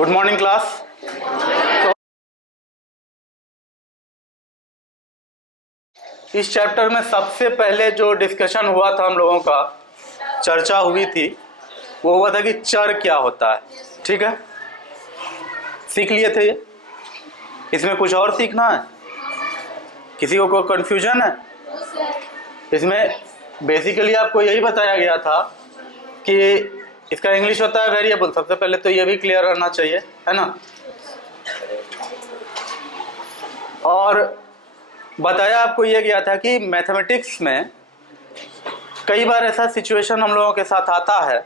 Good morning class. इस chapter में सबसे पहले जो डिस्कशन हुआ था, हम लोगों का चर्चा हुई थी, वो हुआ था कि चर क्या होता है। ठीक है, सीख लिए थे ये। इसमें कुछ और सीखना है? किसी को कोई कंफ्यूजन है? इसमें बेसिकली आपको यही बताया गया था कि इसका इंग्लिश होता है वेरिएबल। सबसे पहले तो ये भी क्लियर रहना चाहिए, है ना। और बताया आपको ये गया था कि मैथमेटिक्स में कई बार ऐसा सिचुएशन हम लोगों के साथ आता है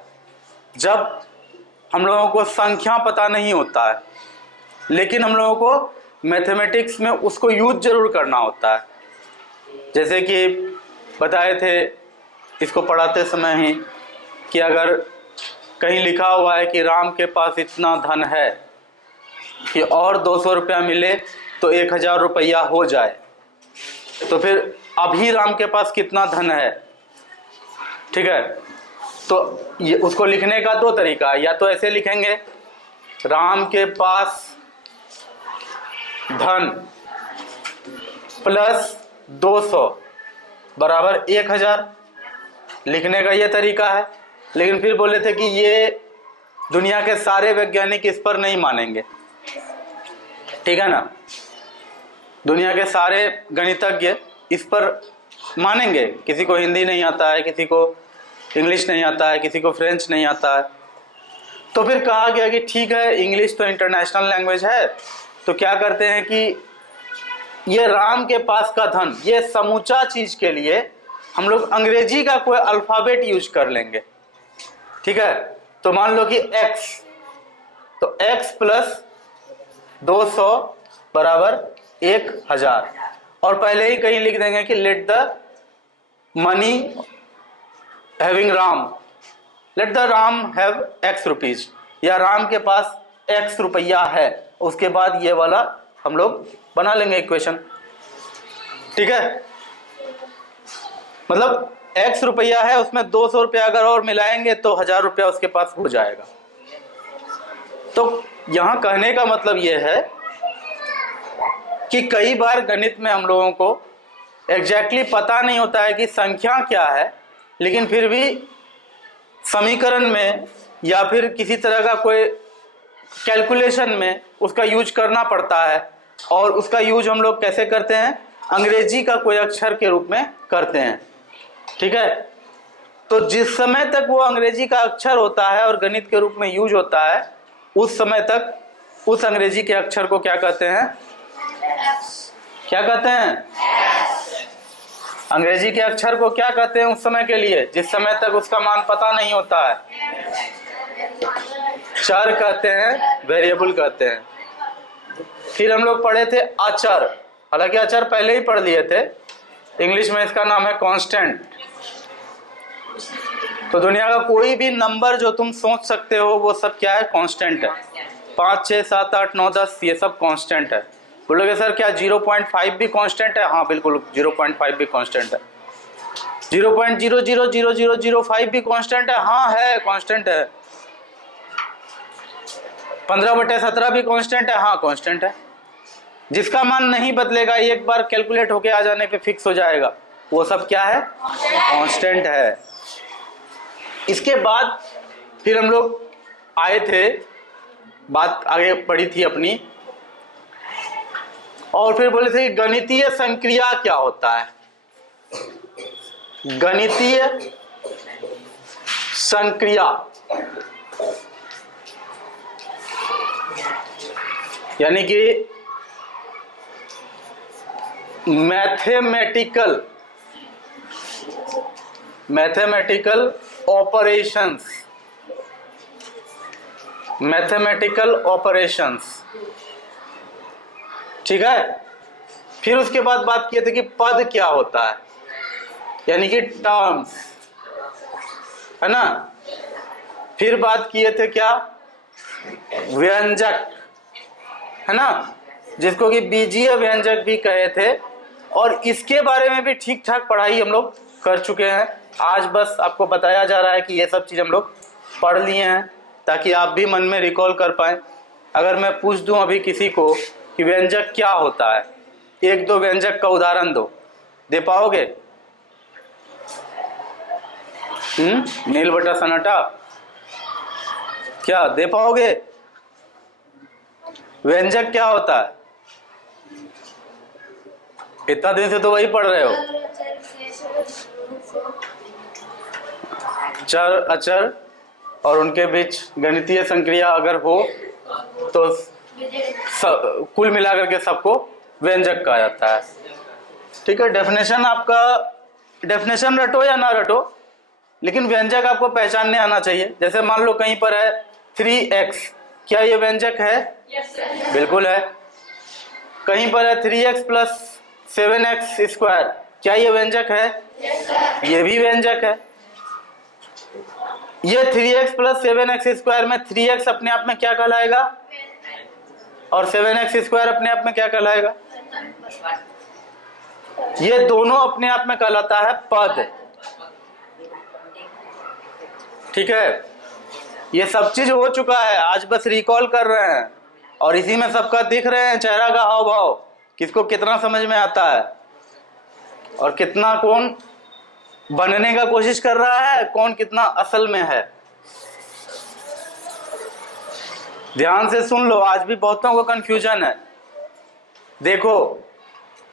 जब हम लोगों को संख्या पता नहीं होता है, लेकिन हम लोगों को मैथमेटिक्स में उसको यूज जरूर करना होता है। जैसे कि बताए थे इसको पढ़ाते समय ही कि अगर कहीं लिखा हुआ है कि राम के पास इतना धन है कि और 200 रुपया मिले तो 1000 रुपया हो जाए, तो फिर अभी राम के पास कितना धन है। ठीक है, तो ये उसको लिखने का दो तरीका है। या तो ऐसे लिखेंगे, राम के पास धन प्लस 200 बराबर 1000, लिखने का ये तरीका है। लेकिन फिर बोले थे कि ये दुनिया के सारे वैज्ञानिक इस पर नहीं मानेंगे, ठीक है ना। दुनिया के सारे गणितज्ञ इस पर मानेंगे। किसी को हिंदी नहीं आता है, किसी को इंग्लिश नहीं आता है, किसी को फ्रेंच नहीं आता है। तो फिर कहा गया कि ठीक है, इंग्लिश तो इंटरनेशनल लैंग्वेज है, तो क्या करते हैं कि ये राम के पास का धन, ये समूचा चीज के लिए हम लोग अंग्रेजी का कोई अल्फाबेट यूज कर लेंगे। ठीक है, तो मान लो कि x, तो x प्लस 200 बराबर 1000, और पहले ही कहीं लिख देंगे कि let the money having Ram, let the Ram have x rupees, या राम के पास x रुपया है। उसके बाद ये वाला हम लोग बना लेंगे इक्वेशन। ठीक है, मतलब x रुपया है, उसमें 200 रुपया अगर और मिलाएंगे तो 1000 रुपया उसके पास हो जाएगा। तो यहां कहने का मतलब यह है कि कई बार गणित में हम लोगों को एग्जैक्टली पता नहीं होता है कि संख्या क्या है, लेकिन फिर भी समीकरण में या फिर किसी तरह का कोई कैलकुलेशन में उसका यूज करना पड़ता है। और उसका यूज हम लोग कैसे करते हैं? अंग्रेजी का कोई अक्षर के रूप में करते हैं। ठीक है, तो जिस समय तक वो अंग्रेजी का अक्षर होता है और गणित के रूप में यूज होता है, उस समय तक उस अंग्रेजी के अक्षर को क्या कहते हैं? क्या कहते हैं? अंग्रेजी के अक्षर को क्या कहते हैं उस समय के लिए, जिस समय तक उसका मान पता नहीं होता है? चर कहते हैं, वेरिएबल कहते हैं। फिर हम लोग पढ़े थे अचर, हालांकि अचर पहले ही पढ़ लिए थे, इंग्लिश में इसका नाम है कांस्टेंट। तो दुनिया का कोई भी नंबर जो तुम सोच सकते हो वो सब क्या है? कांस्टेंट है। 5, 6, 7, 8, 9, 10 ये सब कांस्टेंट है। बोलोगे सर क्या 0.5 भी कांस्टेंट है? हाँ बिल्कुल, 0.5 भी कांस्टेंट है। 0.0000005 भी कांस्टेंट है? हाँ है, कांस्टेंट है। 15/17 भी कांस्टेंट है? हाँ कांस्टेंट है। जिसका मान नहीं बदलेगा, एक बार कैलकुलेट होके आ जाने पे फिक्स हो जाएगा, वो सब क्या है? कांस्टेंट है। इसके बाद फिर हम लोग आए थे, बात आगे बढ़ी थी अपनी, और फिर बोले थे कि गणितीय संक्रिया क्या होता है। गणितीय संक्रिया यानी कि मैथमेटिकल ऑपरेशंस। ठीक है, फिर उसके बाद बात किए थे कि पद क्या होता है, यानी कि टर्म्स, है ना। फिर बात किए थे क्या? व्यंजक, है ना, जिसको कि बीजीय व्यंजक भी कहे थे। और इसके बारे में भी ठीक ठाक पढ़ाई हम लोग कर चुके हैं। आज बस आपको बताया जा रहा है कि ये सब चीज हम लोग पढ़ लिए हैं, ताकि आप भी मन में रिकॉल कर पाए। अगर मैं पूछ दूं अभी किसी को कि व्यंजक क्या होता है, एक दो व्यंजक का उदाहरण दो, दे पाओगे? नील बटा सन्नाटा, क्या दे पाओगे? व्यंजक क्या होता है? इतना दिन से तो वही पढ़ रहे हो। चर अचर और उनके बीच गणितीय संक्रिया अगर हो तो कुल मिलाकर के सबको व्यंजक कहा जाता है। ठीक है, डेफिनेशन आपका, डेफिनेशन रटो या ना रटो, लेकिन व्यंजक आपको पहचानने आना चाहिए। जैसे मान लो कहीं पर है 3x, क्या ये व्यंजक है? बिल्कुल है। कहीं पर है 3x प्लस 7x स्क्वायर, क्या ये व्यंजक है? ये भी व्यंजक है। ये 3x प्लस 7x स्क्वायर में 3x अपने आप में क्या कहलाएगा और 7x स्क्वायर अपने आप में क्या कहलाएगा? ये दोनों अपने आप में कहलाता है पद। ठीक है, ये सब चीज हो चुका है, आज बस रिकॉल कर रहे हैं और इसी में सबका दिख रहे हैं चेहरा का हाव भाव, किसको कितना समझ में आता है और कितना कौन बनने का कोशिश कर रहा है, कौन कितना असल में है। ध्यान से सुन लो, आज भी बहुतों को कंफ्यूजन है। देखो,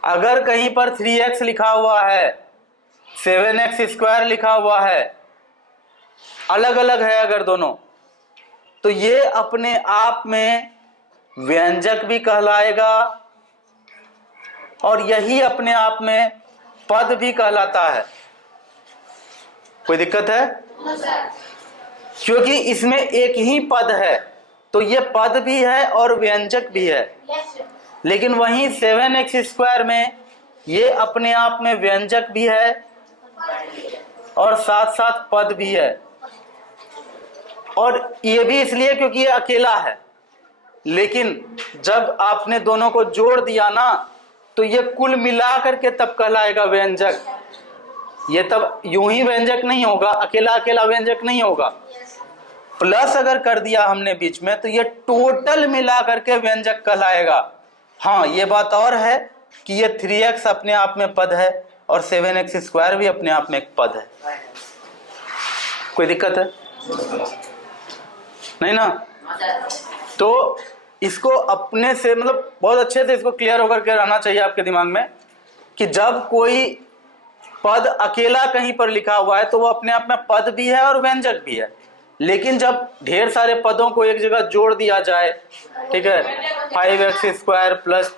अगर कहीं पर 3x लिखा हुआ है, 7x स्क्वायर लिखा हुआ है, अलग अलग है अगर दोनों, तो ये अपने आप में व्यंजक भी कहलाएगा और यही अपने आप में पद भी कहलाता है। कोई दिक्कत है? क्योंकि इसमें एक ही पद है, तो ये पद भी है और व्यंजक भी है। लेकिन वहीं 7x स्क्वायर में ये अपने आप में व्यंजक भी है और साथ साथ पद भी है। और ये भी इसलिए क्योंकि ये अकेला है, लेकिन जब आपने दोनों को जोड़ दिया ना, तो ये कुल मिला करके तब कहलाएगा व्यंजक। ये तब यूं ही व्यंजक नहीं होगा, अकेला अकेला व्यंजक नहीं होगा। प्लस अगर कर दिया हमने बीच में, तो ये टोटल मिला करके व्यंजक कहलाएगा। हाँ, ये बात और है कि ये 3x अपने आप में पद है और 7x स्क्वायर भी अपने आप में एक पद है। कोई दिक्कत है? नहीं ना? तो इसको अपने से, मतलब बहुत अच्छे से इसको क्लियर होकर के रहना चाहिए आपके दिमाग में कि जब कोई पद अकेला कहीं पर लिखा हुआ है तो वो अपने आप में पद भी है और व्यंजक भी है। लेकिन जब ढेर सारे पदों को एक जगह जोड़ दिया जाए, ठीक है, 5x square plus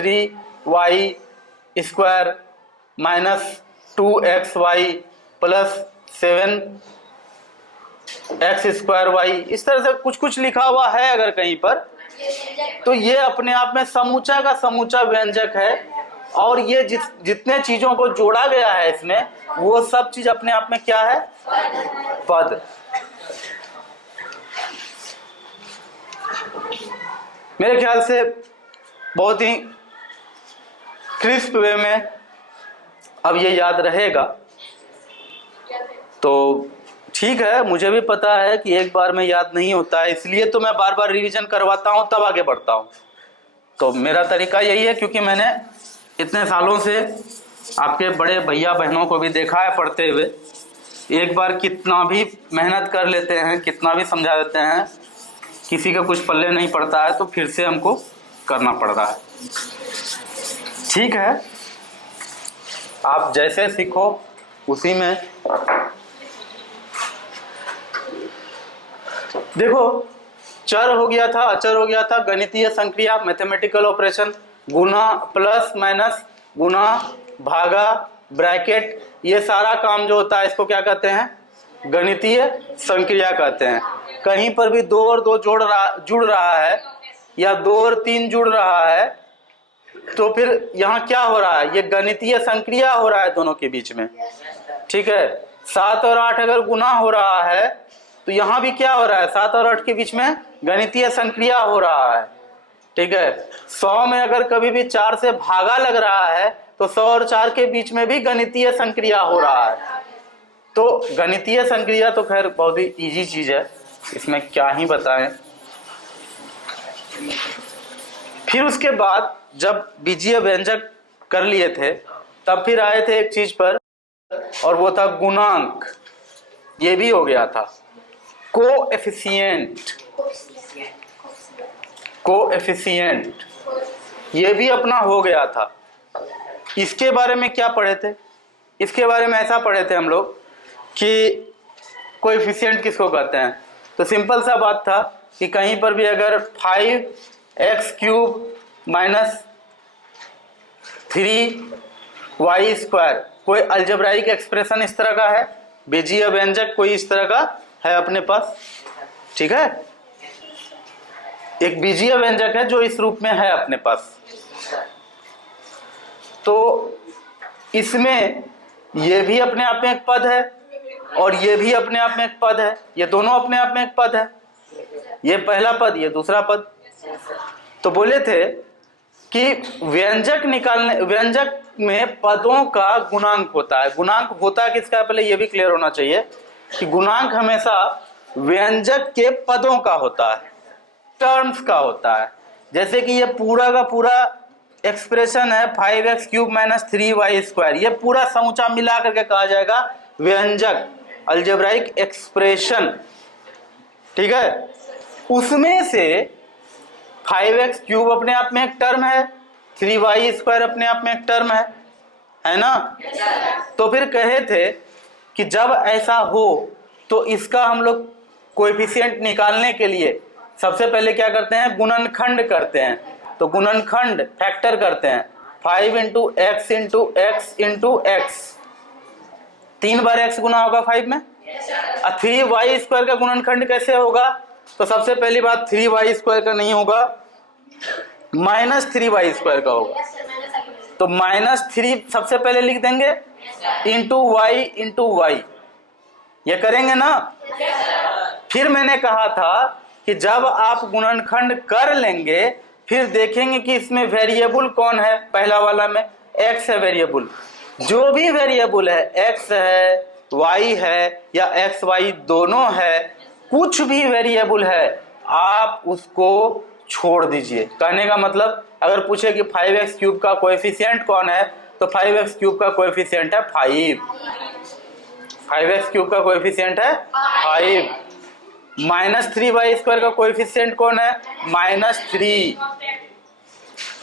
3y square minus 2xy plus 7x square y, इस तरह से कुछ कुछ लिखा हुआ है अगर कहीं पर, तो ये अपने आप में समूचा का समूचा व्यंजक है। और ये जितने चीजों को जोड़ा गया है इसमें, वो सब चीज अपने आप में क्या है? पद। मेरे ख्याल से बहुत ही क्रिस्प वे में अब ये याद रहेगा, तो ठीक है। मुझे भी पता है कि एक बार में याद नहीं होता है, इसलिए तो मैं बार बार रिवीजन करवाता हूं, तब आगे बढ़ता हूं। तो मेरा तरीका यही है, क्योंकि मैंने इतने सालों से आपके बड़े भैया बहनों को भी देखा है पढ़ते हुए, एक बार कितना भी मेहनत कर लेते हैं, कितना भी समझा देते हैं, किसी का कुछ पल्ले नहीं पड़ता है, तो फिर से हमको करना पड़ रहा है। ठीक है, आप जैसे सीखो उसी में। देखो, चर हो गया था, अचर हो गया था, गणितीय संक्रिया मैथमेटिकल ऑपरेशन, गुना प्लस माइनस, गुना भागा ब्रैकेट, ये सारा काम जो होता है इसको क्या कहते हैं? गणितीय संक्रिया कहते हैं। कहीं पर भी 2 और 2 जुड़ रहा है या 2 और 3 जुड़ रहा है, तो फिर यहाँ क्या हो रहा है? ये गणितीय संक्रिया हो रहा है दोनों के बीच में। ठीक है, 7 और 8 अगर गुना हो रहा है तो यहाँ भी क्या हो रहा है? 7 और 8 के बीच में गणितीय संक्रिया हो रहा है। ठीक है, 100 में अगर कभी भी 4 से भागा लग रहा है तो 100 और 4 के बीच में भी गणितीय संक्रिया हो रहा है। तो गणितीय संक्रिया तो खैर बहुत ही इजी चीज है, इसमें क्या ही बताएं। फिर उसके बाद जब बीजीय व्यंजक कर लिए थे तब फिर आए थे एक चीज पर, और वो था गुणांक। ये भी हो गया था कोएफिशिएंट। कोएफिशिएंट ये भी अपना हो गया था। इसके बारे में क्या पढ़े थे? इसके बारे में ऐसा पढ़े थे हम लोग कि कोएफिशिएंट किसको कहते हैं। तो सिंपल सा बात था कि कहीं पर भी अगर 5x³ माइनस 3y² कोई अलजेब्राइक एक्सप्रेशन इस तरह का है, बीजीय व्यंजक कोई इस तरह का है अपने पास, ठीक है। एक बीजीय व्यंजक है जो इस रूप में है अपने पास। तो इसमें ये भी अपने आप में एक पद है और ये भी अपने आप में एक पद है। ये दोनों अपने आप में एक पद है, ये पहला पद, ये दूसरा पद। तो बोले थे कि व्यंजक निकालने, व्यंजक में पदों का गुणांक होता है। गुणांक होता किसका, पहले ये भी क्लियर होना चाहिए कि गुणांक हमेशा व्यंजक के पदों का होता है, टर्म्स का होता है। जैसे कि ये पूरा का पूरा एक्सप्रेशन है 5x³ माइनस 3y², ये पूरा समूचा मिला करके कहा जाएगा व्यंजक, अलजेब्राइक एक्सप्रेशन, ठीक है। उसमें से 5x³ अपने आप में एक टर्म है, 3y² अपने आप में एक टर्म है ना। तो फिर कहे थे कि जब ऐसा हो तो इसका हम लोग कोएफिशिएंट निकालने के लिए सबसे पहले क्या करते हैं, गुणनखंड करते हैं। तो गुणनखंड फैक्टर करते हैं, 5 × x × x × x, 3 बार x गुना होगा 5 में। 3y² का गुणनखंड कैसे होगा? तो सबसे पहली बात 3y² का नहीं होगा, -3y² का होगा। तो -3 सबसे पहले लिख देंगे × y, ये करेंगे ना। फिर मैंने कहा था कि जब आप गुणनखंड कर लेंगे फिर देखेंगे कि इसमें वेरिएबल कौन है। पहला वाला में x है वेरिएबल, जो भी वेरिएबल है, x है, y है या xy दोनों है, कुछ भी वेरिएबल है आप उसको छोड़ दीजिए। कहने का मतलब अगर पूछे कि 5x³ का कोएफिशिएंट कौन है, तो 5x³ का कोएफिशिएंट है 5। 5x³ का कोएफिशिएंट है 5। -3y² का कोएफिशिएंट कौन है? -3।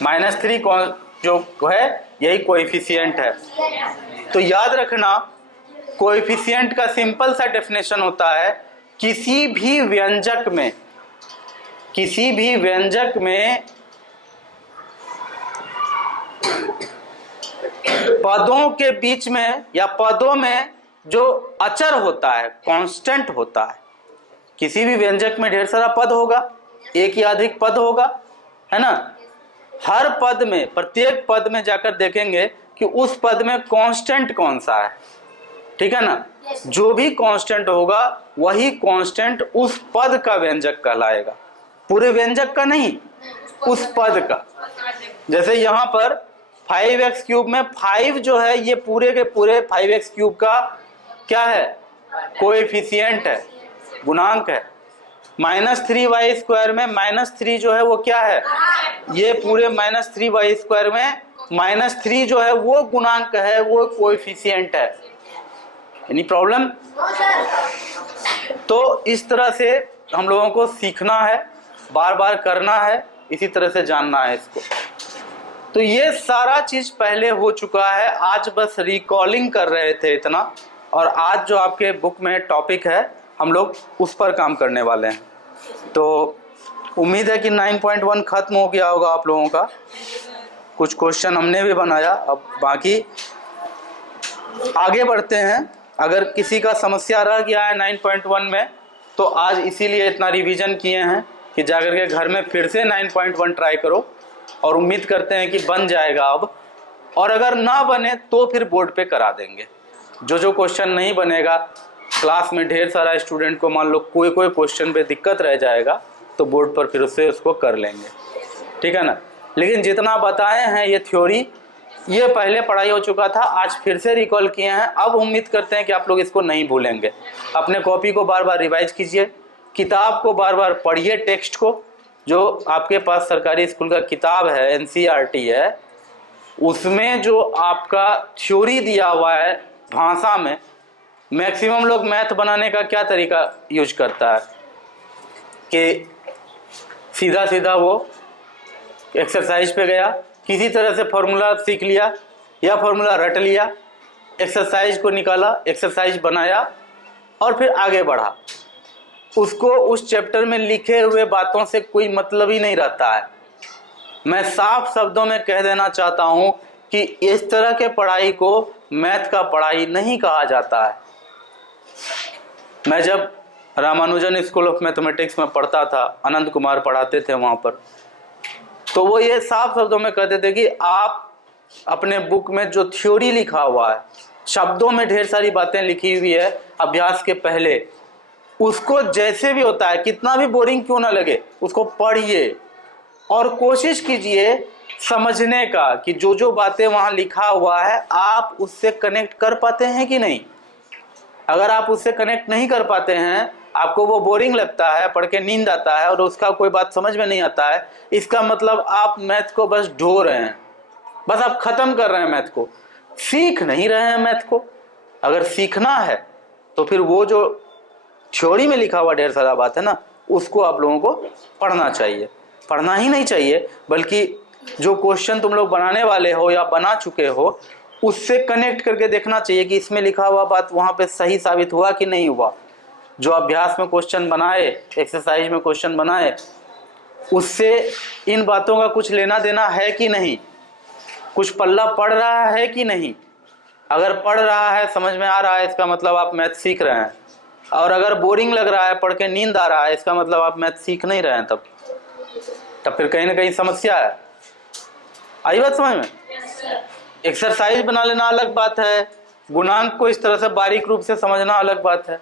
-3 कौन जो है, यही कोएफिशिएंट है। तो याद रखना, कोएफिशिएंट का सिंपल सा डेफिनेशन होता है किसी भी व्यंजक में पदों के बीच में या पदों में जो अचर होता है, कांस्टेंट होता है। किसी भी व्यंजक में ढेर सारा पद होगा, एक या अधिक पद होगा, है ना। हर पद में, प्रत्येक पद में जाकर देखेंगे कि उस पद में कांस्टेंट कौन सा है, ठीक है ना। जो भी कांस्टेंट होगा वही कांस्टेंट उस पद का व्यंजक कहलाएगा, पूरे व्यंजक का नहीं, उस पद का। जैसे यहाँ पर 5x³ में 5 जो है ये पूरे के पूरे 5x³ का क्या है, कोएफिशिएंट है, गुणांक है। -3y² में -3 जो है वो क्या है, ये पूरे -3y² में -3 जो है वो गुणांक है, वो कोएफिशिएंट है। Any problem? तो इस तरह से हम लोगों को सीखना है, बार बार करना है, इसी तरह से जानना है इसको। तो ये सारा चीज पहले हो चुका है, आज बस रिकॉलिंग कर रहे थे इतना। और आज जो आपके बुक में टॉपिक है हम लोग उस पर काम करने वाले हैं। तो उम्मीद है कि 9.1 खत्म हो गया होगा आप लोगों का। कुछ क्वेश्चन हमने भी बनाया, अब बाकी आगे बढ़ते हैं। अगर किसी का समस्या रह गया है 9.1 में तो आज इसीलिए इतना रिवीजन किए हैं कि जाकर के घर में फिर से 9.1 ट्राई करो, और उम्मीद करते हैं कि बन जाएगा अब। और अगर ना बने तो फिर बोर्ड पे करा देंगे। जो क्वेश्चन नहीं बनेगा, क्लास में ढेर सारा स्टूडेंट को मान लो कोई क्वेश्चन पे दिक्कत रह जाएगा तो बोर्ड पर फिर उससे उसको कर लेंगे, ठीक है ना। लेकिन जितना बताए हैं ये थ्योरी, ये पहले पढ़ाई हो चुका था, आज फिर से रिकॉल किए हैं। अब उम्मीद करते हैं कि आप लोग इसको नहीं भूलेंगे। अपने कॉपी को बार बार रिवाइज कीजिए, किताब को बार बार पढ़िए, टेक्स्ट को, जो आपके पास सरकारी स्कूल का किताब है, एनसीईआरटी है, उसमें जो आपका थ्योरी दिया हुआ है भाषा में, मैक्सिमम लोग मैथ बनाने का क्या तरीका यूज करता है कि सीधा सीधा वो एक्सरसाइज पे गया, किसी तरह से फॉर्मूला सीख लिया या फॉर्मूला रट लिया, एक्सरसाइज को निकाला, एक्सरसाइज बनाया और फिर आगे बढ़ा। उसको उस चैप्टर में लिखे हुए बातों से कोई मतलब ही नहीं रहता है। मैं साफ शब्दों में कह देना चाहता हूं कि इस तरह के पढ़ाई को मैथ का पढ़ाई नहीं कहा जाता है। मैं जब रामानुजन स्कूल ऑफ मैथमेटिक्स में पढ़ता था, आनंद कुमार पढ़ाते थे वहाँ पर, तो वो ये साफ शब्दों में कहते थे कि आप अपने बुक में जो थ्योरी लिखा हुआ है, शब्दों में ढेर सारी बातें लिखी हुई है अभ्यास के पहले, उसको जैसे भी होता है, कितना भी बोरिंग क्यों ना लगे, उसको पढ़िए और कोशिश कीजिए समझने का कि जो जो बातें वहाँ लिखा हुआ है आप उससे कनेक्ट कर पाते हैं कि नहीं। अगर आप उससे कनेक्ट नहीं कर पाते हैं, आपको वो बोरिंग लगता है, पढ़ के नींद आता है और उसका कोई बात समझ में नहीं आता है, इसका मतलब आप मैथ को बस ढो रहे हैं, बस आप खत्म कर रहे हैं मैथ को, सीख नहीं रहे हैं मैथ को। अगर सीखना है तो फिर वो जो थ्योरी में लिखा हुआ ढेर सारा बात है ना, उसको आप लोगों को पढ़ना चाहिए। पढ़ना ही नहीं चाहिए, बल्कि जो क्वेश्चन तुम लोग बनाने वाले हो या बना चुके हो, उससे कनेक्ट करके देखना चाहिए कि इसमें लिखा हुआ बात वहाँ पे सही साबित हुआ कि नहीं हुआ। जो अभ्यास में क्वेश्चन बनाए, एक्सरसाइज में क्वेश्चन बनाए, उससे इन बातों का कुछ लेना देना है कि नहीं, कुछ पल्ला पड़ रहा है कि नहीं। अगर पढ़ रहा है, समझ में आ रहा है, इसका मतलब आप मैथ सीख रहे हैं। और अगर बोरिंग लग रहा है, पढ़ के नींद आ रहा है, इसका मतलब आप मैथ सीख नहीं रहे हैं। तब फिर कहीं ना कहीं समस्या है। आई बात समझ में? एक्सरसाइज बना लेना अलग बात है, गुणांक को इस तरह से बारीक रूप से समझना अलग बात है।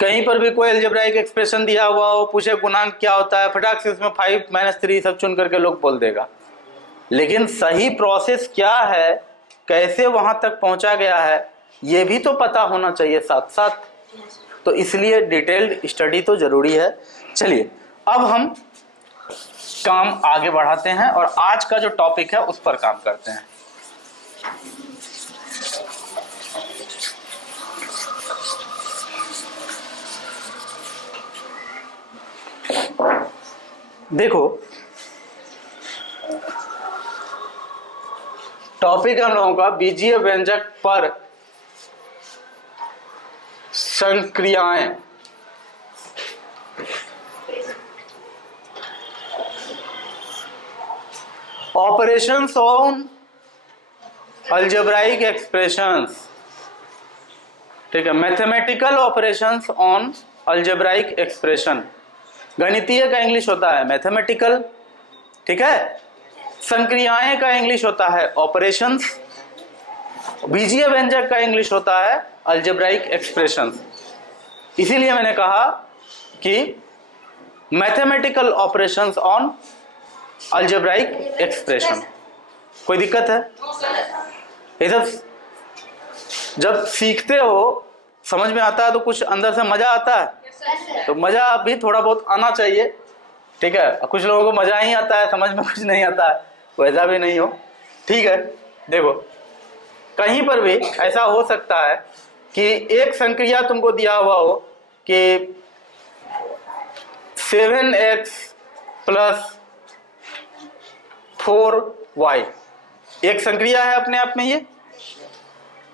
कहीं पर भी कोई अलजेब्राइक एक्सप्रेशन दिया हुआ हो, पूछे गुणांक क्या होता है, फटाक से उसमें 5 - 3 सब चुन करके लोग बोल देगा। लेकिन सही प्रोसेस क्या है, कैसे वहां तक पहुंचा गया है, ये भी तो पता होना चाहिए साथ साथ। तो इसलिए डिटेल्ड स्टडी तो जरूरी है। चलिए अब हम काम आगे बढ़ाते हैं और आज का जो टॉपिक है उस पर काम करते हैं। देखो, टॉपिक हम लोगों का बीजीय व्यंजक पर संक्रियाएं। ऑपरेशंस ऑन अल्जेब्राइक एक्सप्रेशंस, ठीक है, mathematical operations on algebraic expression. गणितीय का इंग्लिश होता है मैथमेटिकल, ठीक है। संक्रियाएं का इंग्लिश होता है ऑपरेशंस। बीजीय व्यंजक का इंग्लिश होता है अल्जेब्राइक एक्सप्रेशंस। इसीलिए मैंने कहा कि mathematical operations on algebraic expression. कोई दिक्कत है? ये सब जब सीखते हो, समझ में आता है तो कुछ अंदर से मजा आता है, तो मजा भी थोड़ा बहुत आना चाहिए, ठीक है। कुछ लोगों को मजा ही आता है, समझ में कुछ नहीं आता है, वैसा भी नहीं हो, ठीक है। देखो, कहीं पर भी ऐसा हो सकता है कि एक संक्रिया तुमको दिया हुआ हो कि 7x + 4y, एक संक्रिया है अपने आप में ये,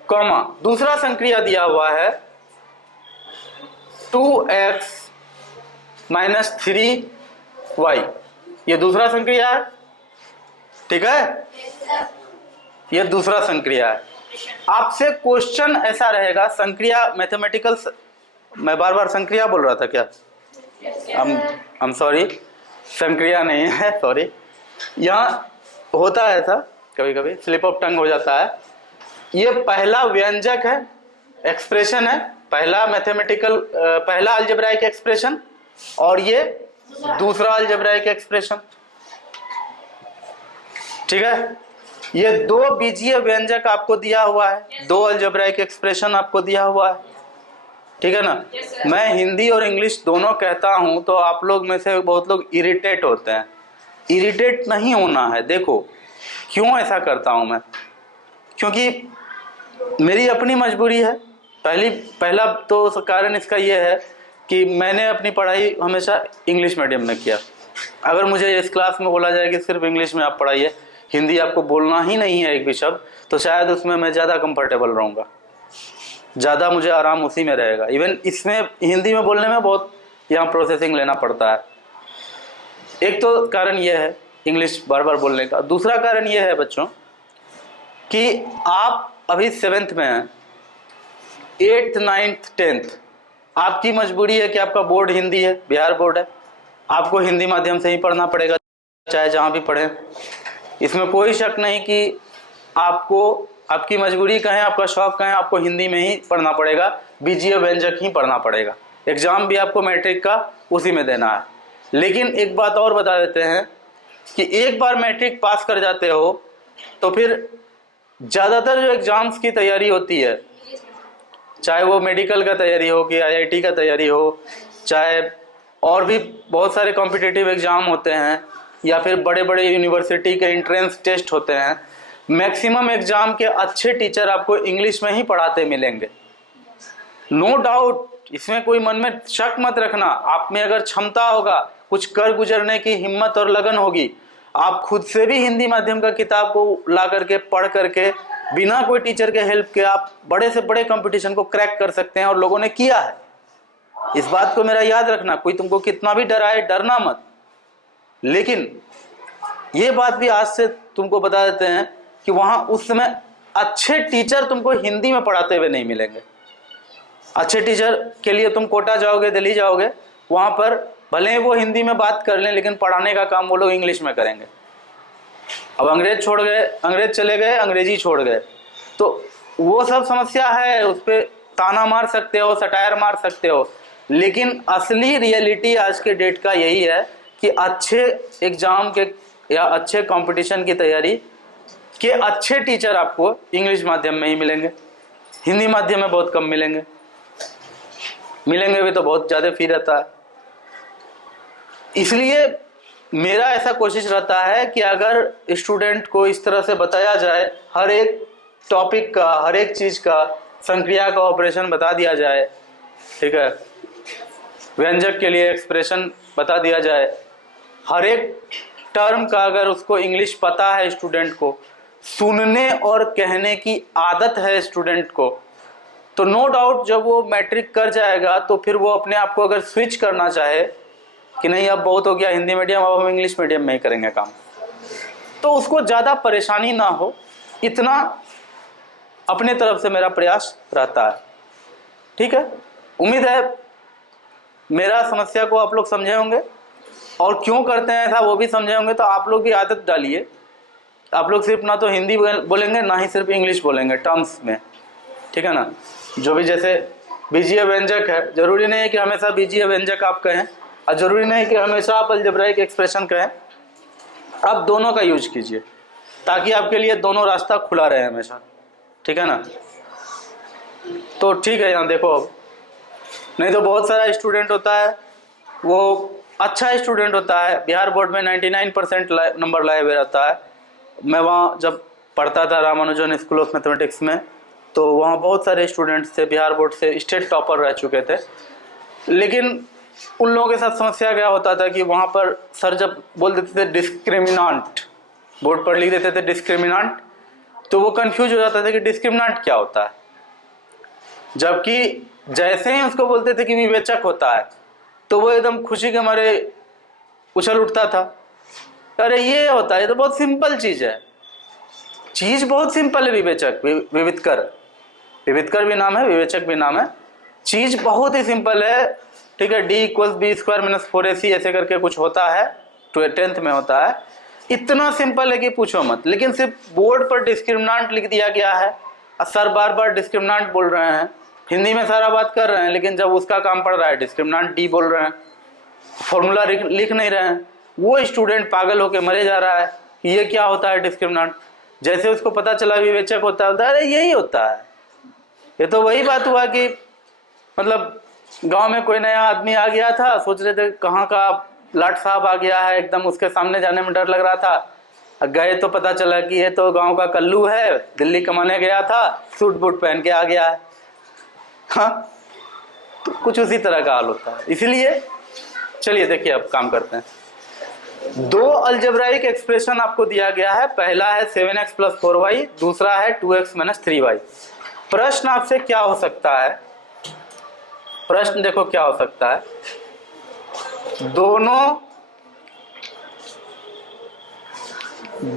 कॉमा दूसरा संक्रिया दिया हुआ है 2x - 3y, ये दूसरा संक्रिया है, ठीक है। ये दूसरा संक्रिया है। आपसे क्वेश्चन ऐसा रहेगा, संक्रिया मैथमेटिकल, मैं बार बार संक्रिया बोल रहा था क्या? I'm सॉरी, संक्रिया नहीं है, सॉरी। यहाँ होता है ऐसा, कभी कभी स्लिप ऑफ टंग हो जाता है। ये पहला व्यंजक है, एक्सप्रेशन है, पहला मैथमेटिकल, पहला अलजेब्राइक एक्सप्रेशन, और ये दूसरा अलजेब्राइक एक्सप्रेशन, ठीक है। ये दो बीजीय व्यंजक आपको दिया हुआ है, दो अलजेब्राइक एक्सप्रेशन आपको दिया हुआ है। ठीक है ना। मैं हिंदी और इंग्लिश दोनों कहता हूं तो आप लोग में से बहुत लोग इरिटेट होते हैं। इरिटेट नहीं होना है। देखो क्यों ऐसा करता हूं मैं, क्योंकि मेरी अपनी मजबूरी है। पहला तो कारण इसका यह है कि मैंने अपनी पढ़ाई हमेशा इंग्लिश मीडियम में किया। अगर मुझे इस क्लास में बोला जाए कि सिर्फ इंग्लिश में आप पढ़ाइए, हिंदी आपको बोलना ही नहीं है एक भी शब्द, तो शायद उसमें मैं ज़्यादा कंफर्टेबल रहूँगा, ज़्यादा मुझे आराम उसी में रहेगा। इवन इसमें हिंदी में बोलने में बहुत यहाँ प्रोसेसिंग लेना पड़ता है। एक तो कारण यह है इंग्लिश बार बार बोलने का। दूसरा कारण यह है बच्चों कि आप अभी 7th में हैं, 8th 9th 10th आपकी मजबूरी है कि आपका बोर्ड हिंदी है, बिहार बोर्ड है, आपको हिंदी माध्यम से ही पढ़ना पड़ेगा चाहे जहाँ भी पढ़ें। इसमें कोई शक नहीं कि आपको, आपकी मजबूरी कहें, आपका शौक कहें, आपको हिंदी में ही पढ़ना पड़ेगा, बीजीय व्यंजक ही पढ़ना पड़ेगा। एग्ज़ाम भी आपको मैट्रिक का उसी में देना है। लेकिन एक बात और बता देते हैं कि एक बार मैट्रिक पास कर जाते हो तो फिर ज़्यादातर जो एग्ज़ाम्स की तैयारी होती है, चाहे वो मेडिकल का तैयारी हो कि आईआईटी का तैयारी हो, चाहे और भी बहुत सारे कॉम्पिटिटिव एग्ज़ाम होते हैं, या फिर बड़े बड़े यूनिवर्सिटी के एंट्रेंस टेस्ट होते हैं, मैक्सिमम एग्ज़ाम के अच्छे टीचर आपको इंग्लिश में ही पढ़ाते मिलेंगे। नो डाउट, इसमें कोई मन में शक मत रखना। आप में अगर क्षमता होगा, कुछ कर गुजरने की हिम्मत और लगन होगी, आप खुद से भी हिंदी माध्यम का किताब को ला करके पढ़ करके बिना कोई टीचर के हेल्प के आप बड़े से बड़े कंपटीशन को क्रैक कर सकते हैं, और लोगों ने किया है। इस बात को मेरा याद रखना। कोई तुमको कितना भी डराए, डरना मत। लेकिन ये बात भी आज से तुमको बता देते हैं कि वहां उस समय अच्छे टीचर तुमको हिंदी में पढ़ाते हुए नहीं मिलेंगे। अच्छे टीचर के लिए तुम कोटा जाओगे, दिल्ली जाओगे, वहां पर भले ही वो हिंदी में बात कर लें, लेकिन पढ़ाने का काम वो लोग इंग्लिश में करेंगे। अब अंग्रेज छोड़ गए, अंग्रेज चले गए, अंग्रेजी छोड़ गए, तो वो सब समस्या है, उस पर ताना मार सकते हो, सटायर मार सकते हो। लेकिन असली रियलिटी आज के डेट का यही है कि अच्छे एग्जाम के या अच्छे कंपटीशन की तैयारी के अच्छे टीचर आपको इंग्लिश माध्यम में ही मिलेंगे, हिंदी माध्यम में बहुत कम मिलेंगे। मिलेंगे भी तो बहुत ज़्यादा फी रहता है। इसलिए मेरा ऐसा कोशिश रहता है कि अगर स्टूडेंट को इस तरह से बताया जाए, हर एक टॉपिक का, हर एक चीज़ का संक्रिया का ऑपरेशन बता दिया जाए, ठीक है, व्यंजक के लिए एक्सप्रेशन बता दिया जाए, हर एक टर्म का अगर उसको इंग्लिश पता है, स्टूडेंट को सुनने और कहने की आदत है स्टूडेंट को, तो नो डाउट जब वो मैट्रिक कर जाएगा तो फिर वो अपने आप को अगर स्विच करना चाहे कि नहीं अब बहुत हो गया हिंदी मीडियम, अब हम इंग्लिश मीडियम में ही करेंगे काम, तो उसको ज़्यादा परेशानी ना हो, इतना अपने तरफ से मेरा प्रयास रहता है। ठीक है, उम्मीद है मेरा समस्या को आप लोग समझे होंगे और क्यों करते हैं ऐसा वो भी समझे होंगे। तो आप लोग भी आदत डालिए, आप लोग सिर्फ ना तो हिंदी बोलेंगे ना ही सिर्फ इंग्लिश बोलेंगे टर्म्स में, ठीक है ना। जो भी जैसे बीजीय व्यंजक है, जरूरी नहीं है कि हमेशा बीजीय व्यंजक आप कहें और जरूरी नहीं कि हमेशा आप अलजेब्राइक एक्सप्रेशन कहें। आप दोनों का यूज कीजिए ताकि आपके लिए दोनों रास्ता खुला रहे हमेशा, ठीक है ना। तो ठीक है, यहाँ देखो, अब नहीं तो बहुत सारा स्टूडेंट होता है, वो अच्छा स्टूडेंट होता है, बिहार बोर्ड में 99% नंबर लाए हुए रहता है। मैं वहाँ जब पढ़ता था रामानुजन स्कूल ऑफ मैथमेटिक्स में, तो वहाँ बहुत सारे स्टूडेंट्स थे बिहार बोर्ड से स्टेट टॉपर रह चुके थे। लेकिन उन लोगों के साथ समस्या क्या होता था कि वहाँ पर सर जब बोल देते थे डिस्क्रिमिनांट, बोर्ड पर लिख देते थे डिस्क्रिमिनांट, तो वो कंफ्यूज हो जाता था कि डिस्क्रिमिनांट क्या होता है, जबकि जैसे ही उसको बोलते थे कि विवेचक होता है तो वो एकदम खुशी के मारे उछल उठता था, अरे ये होता है, तो बहुत सिंपल चीज़ है, चीज़ बहुत सिंपल है। विवेचक, विविधकर, विविधकर भी नाम है, विवेचक भी नाम है, चीज़ बहुत ही सिंपल है, ठीक है। D = B² - 4AC ऐसे करके कुछ होता है, 10th में होता है, इतना सिंपल है कि पूछो मत। लेकिन सिर्फ बोर्ड पर डिस्क्रिमिनांट लिख दिया गया है और सर बार बार डिस्क्रिमिनांट बोल रहे हैं, हिंदी में सारा बात कर रहे हैं, लेकिन जब उसका काम पड़ रहा है डिस्क्रिमिनांट D बोल रहे हैं, फॉर्मूला लिख नहीं रहे हैं। वो स्टूडेंट पागल होकर मरे जा रहा है कि ये क्या होता है डिस्क्रिमिनांट। जैसे उसको पता चला विवेचक होता है, अरे यही होता है, ये तो वही बात हुआ कि मतलब गांव में कोई नया आदमी आ गया था, सोच रहे थे कहाँ का लाट साहब आ गया है, एकदम उसके सामने जाने में डर लग रहा था। गए तो पता चला कि ये तो गांव का कल्लू है, दिल्ली कमाने गया था, सूट बूट पहन के आ गया है। हाँ, तो कुछ उसी तरह का हाल होता है। इसलिए चलिए देखिए अब काम करते हैं। दो अलजेब्राइक एक्सप्रेशन आपको दिया गया है, पहला है 7x + 4y, दूसरा है 2x - 3y। प्रश्न आपसे क्या हो सकता है, प्रश्न देखो क्या हो सकता है, दोनों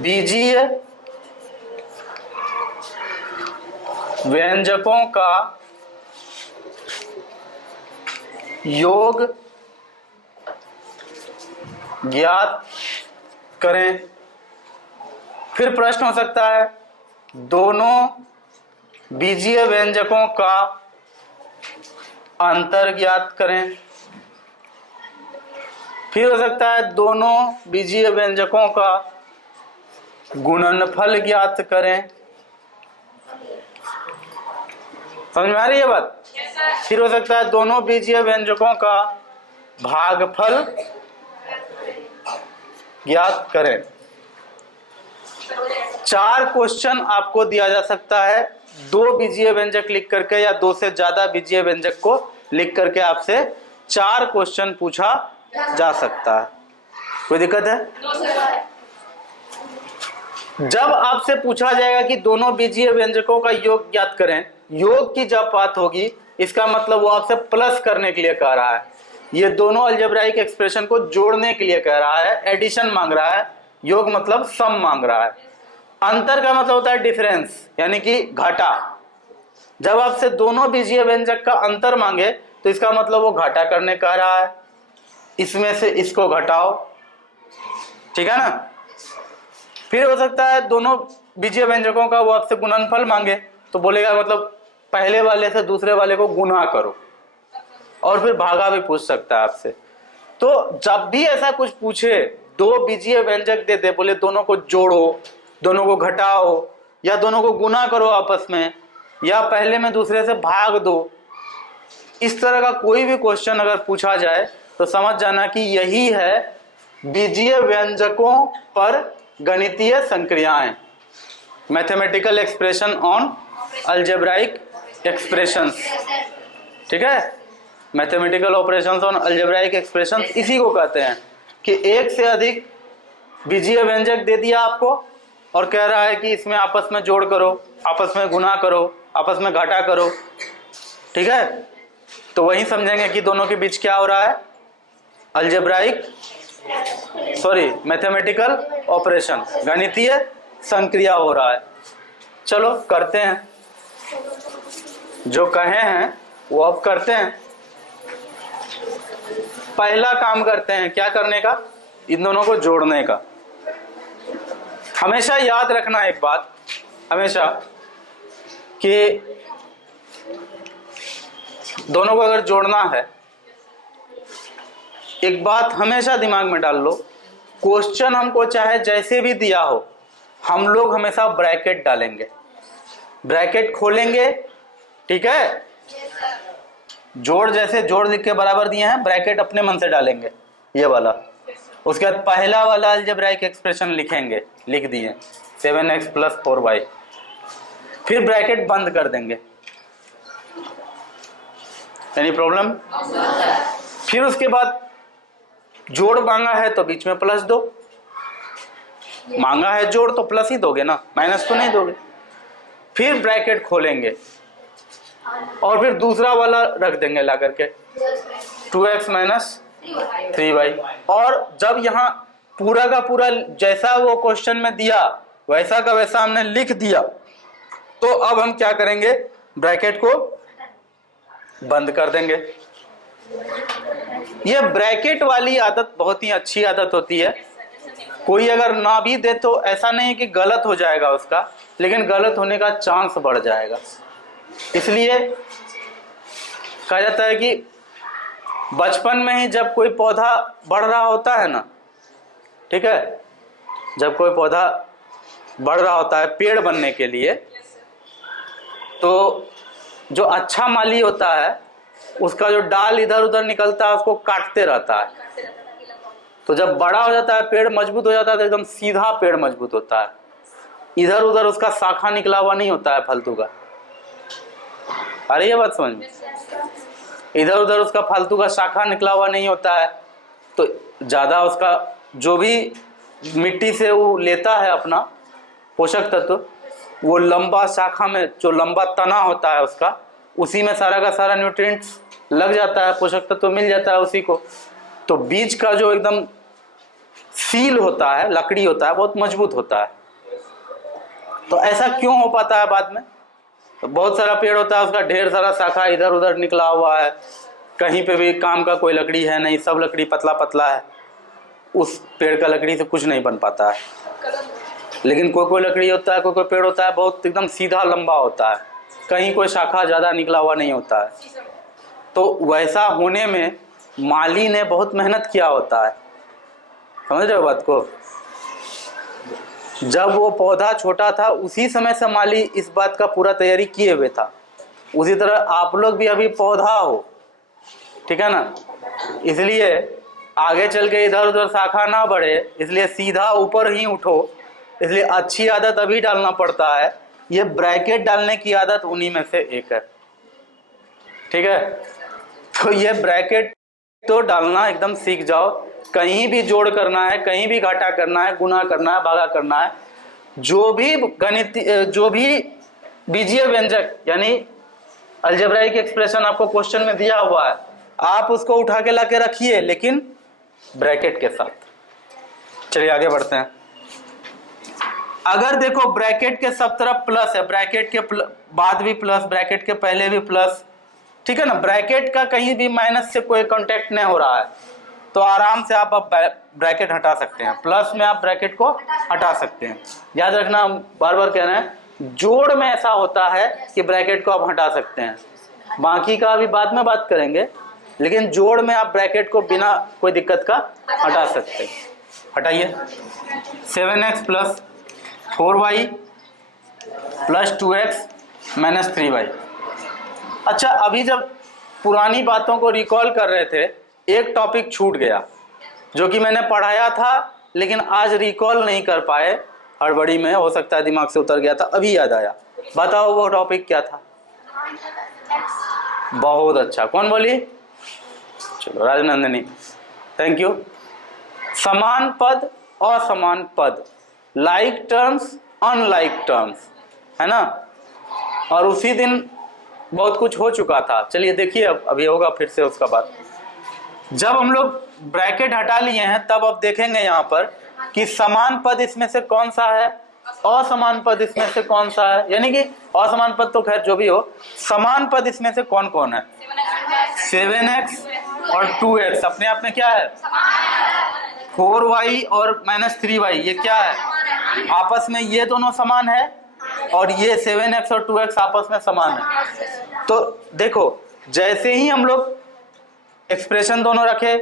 बीजीय व्यंजकों का योग ज्ञात करें। फिर प्रश्न हो सकता है दोनों बीजीय व्यंजकों का अंतर ज्ञात करें। फिर हो सकता है दोनों बीजीय व्यंजकों का गुणनफल ज्ञात करें। समझ में आ रही है बात? फिर हो सकता है दोनों बीजीय व्यंजकों का भागफल ज्ञात करें। 4 क्वेश्चन आपको दिया जा सकता है, 2 बीजीय व्यंजक लिख करके या 2 से ज्यादा बीजीय व्यंजक को लिख करके आपसे 4 क्वेश्चन पूछा जा सकता है। कोई दिक्कत है? जब आपसे पूछा जाएगा कि दोनों बीजीय व्यंजकों का योग ज्ञात करें, योग की जब बात होगी इसका मतलब वो आपसे प्लस करने के लिए कह रहा है, ये दोनों अलजेब्राइक एक्सप्रेशन को जोड़ने के लिए कह रहा है, एडिशन मांग रहा है। योग मतलब सम मांग रहा है। अंतर का मतलब होता है डिफरेंस, यानी कि घाटा। जब आपसे दोनों बीजीय व्यंजक का अंतर मांगे तो इसका मतलब वो घाटा करने कह रहा है, इसमें से इसको घटाओ, ठीक है ना। फिर हो सकता है दोनों बीजीय व्यंजकों का वो आपसे गुणनफल मांगे, तो बोलेगा मतलब पहले वाले से दूसरे वाले को गुना करो, और फिर भागा भी पूछ सकता है आपसे। तो जब भी ऐसा कुछ पूछे, 2 बीजीय व्यंजक दे दे, बोले दोनों को जोड़ो, दोनों को घटाओ, या दोनों को गुना करो आपस में, या पहले में दूसरे से भाग दो, इस तरह का कोई भी क्वेश्चन अगर पूछा जाए तो समझ जाना कि यही है बीजीय व्यंजकों पर गणितीय संक्रियाएं, mathematical expression on algebraic expressions. ठीक है, mathematical operations on algebraic expressions इसी को कहते हैं कि एक से अधिक बीजीय व्यंजक दे दिया आपको और कह रहा है कि इसमें आपस में जोड़ करो, आपस में गुना करो, आपस में घटा करो। ठीक है, तो वही समझेंगे कि दोनों के बीच क्या हो रहा है, मैथमेटिकल ऑपरेशन, गणितीय संक्रिया हो रहा है। चलो करते हैं, जो कहे हैं वो अब करते हैं। पहला काम करते हैं, क्या करने का, इन दोनों को जोड़ने का। हमेशा याद रखना एक बात, हमेशा कि दोनों को अगर जोड़ना है, एक बात हमेशा दिमाग में डाल लो, क्वेश्चन हमको चाहे जैसे भी दिया हो, हम लोग हमेशा ब्रैकेट डालेंगे, ब्रैकेट खोलेंगे। ठीक है, जोड़ जैसे जोड़ लिख के बराबर दिए हैं, ब्रैकेट अपने मन से डालेंगे ये वाला, उसके बाद पहला वाला अलजेब्राइक एक्सप्रेशन लिखेंगे, लिख दिए 7x + 4y, फिर ब्रैकेट बंद कर देंगे। Any problem? फिर उसके बाद जोड़ मांगा है तो बीच में प्लस दो, मांगा है जोड़ तो प्लस ही दोगे ना, माइनस तो नहीं दोगे। फिर ब्रैकेट खोलेंगे और फिर दूसरा वाला रख देंगे ला करके 2x - 3y। और जब यहाँ पूरा का पूरा जैसा वो क्वेश्चन में दिया वैसा का वैसा हमने लिख दिया, तो अब हम क्या करेंगे, ब्रैकेट को बंद कर देंगे। ये ब्रैकेट वाली आदत बहुत ही अच्छी आदत होती है। कोई अगर ना भी दे तो ऐसा नहीं कि गलत हो जाएगा उसका, लेकिन गलत होने का चांस बढ़ जाएगा। इसलिए कहा जाता है कि बचपन में ही जब कोई पौधा बढ़ रहा होता है ना, ठीक है, जब कोई पौधा बढ़ रहा होता है पेड़ बनने के लिए, तो जो अच्छा माली होता है उसका जो डाल इधर उधर निकलता है उसको काटते रहता है। तो जब बड़ा हो जाता है, पेड़ मजबूत हो जाता है, तो एकदम सीधा पेड़ मजबूत होता है, इधर उधर उसका शाखा निकला हुआ नहीं होता है फालतू का। अरे ये बात समझ में, इधर उधर उसका फालतू का शाखा निकला हुआ नहीं होता है, तो ज्यादा उसका जो भी मिट्टी से वो लेता है अपना पोषक तत्व, वो लंबा शाखा में जो लंबा तना होता है उसका, उसी में सारा का सारा न्यूट्रिएंट्स लग जाता है, पोषक तत्व मिल जाता है उसी को। तो बीज का जो एकदम सील होता है, लकड़ी होता है, बहुत मजबूत होता है। तो ऐसा क्यों हो पाता है बाद में? तो बहुत सारा पेड़ होता है, उसका ढेर सारा शाखा इधर उधर निकला हुआ है, कहीं पे भी काम का कोई लकड़ी है नहीं, सब लकड़ी पतला पतला है, उस पेड़ का लकड़ी से कुछ नहीं बन पाता है। लेकिन कोई कोई लकड़ी होता है, कोई कोई पेड़ होता है बहुत एकदम सीधा लंबा होता है, कहीं कोई शाखा ज़्यादा निकला हुआ नहीं होता है। तो वैसा होने में माली ने बहुत मेहनत किया होता है, समझ रहे हो बात को? जब वो पौधा छोटा था उसी समय से माली इस बात का पूरा तैयारी किए हुए था। उसी तरह आप लोग भी अभी पौधा हो, ठीक है ना, इसलिए आगे चल के इधर उधर शाखा ना बढ़े, इसलिए सीधा ऊपर ही उठो, इसलिए अच्छी आदत अभी डालना पड़ता है। ये ब्रैकेट डालने की आदत उन्हीं में से एक है, ठीक है? तो ये ब्रैकेट तो डालना एकदम सीख जाओ। कहीं भी जोड़ करना है, कहीं भी घाटा करना है, गुना करना है, भागा करना है, जो भी गणित, जो भी बीजीय व्यंजक यानी अलजेब्राइक एक्सप्रेशन आपको क्वेश्चन में दिया हुआ है, आप उसको उठा के लाके रखिए, लेकिन ब्रैकेट के साथ। चलिए आगे बढ़ते हैं। अगर देखो ब्रैकेट के सब तरफ प्लस है, ब्रैकेट के बाद भी प्लस, ब्रैकेट के पहले भी प्लस, ठीक है ना, ब्रैकेट का कहीं भी माइनस से कोई कांटेक्ट नहीं हो रहा है, तो आराम से आप ब्रैकेट हटा सकते हैं। प्लस में आप ब्रैकेट को हटा सकते हैं। याद रखना, हम बार बार कह रहे हैं, जोड़ में ऐसा होता है कि ब्रैकेट को आप हटा सकते हैं, बाकी का अभी बाद में बात करेंगे, लेकिन जोड़ में आप ब्रैकेट को बिना कोई दिक्कत का हटा सकते हैं। हटाइए। 7x plus 4y plus 2x minus 3y। अच्छा, अभी जब पुरानी बातों को रिकॉल कर रहे थे, एक टॉपिक छूट गया जो कि मैंने पढ़ाया था, लेकिन आज रिकॉल नहीं कर पाए, हड़बड़ी में, हो सकता है दिमाग से उतर गया था, अभी याद आया। बताओ वो टॉपिक क्या था? बहुत अच्छा, कौन बोली? चलो राजनंदिनी, थैंक यू। समान पद, असमान पद, लाइक टर्म्स, अनलाइक टर्म्स, है ना? और उसी दिन बहुत कुछ हो चुका था। चलिए देखिए, अब अभी होगा फिर से उसका बात। जब हम लोग ब्रैकेट हटा लिए हैं, तब अब देखेंगे यहाँ पर कि समान पद इसमें से कौन सा है, असमान पद इसमें से कौन सा है, यानी कि असमान पद तो खैर जो भी हो, समान पद इसमें से कौन कौन है? 7x और 2x अपने आप में क्या है? 4y और माइनस 3y, ये क्या है? आपस में ये दोनों समान है, और ये 7x और 2x आपस में समान है। तो देखो, जैसे ही हम लोग एक्सप्रेशन दोनों रखे,